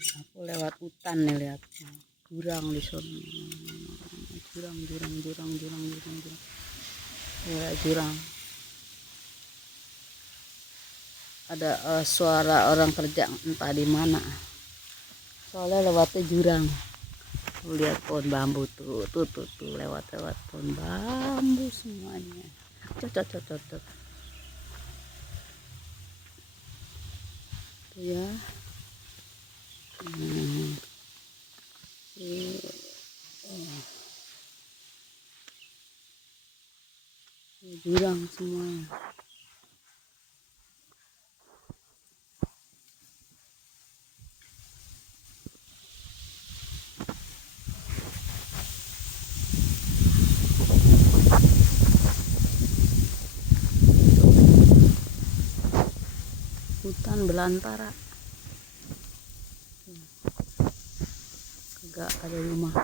Aku lewat hutan nih, lihat jurang di sana. Jurang. Ya, jurang. Ada suara orang kerja entah di mana. Soalnya lewatnya jurang. Tuh, lihat pohon bambu tuh lewat pohon bambu semuanya. Cocok. Tuh ya. Jurang semuanya. Hutan belantara, kagak ada rumah.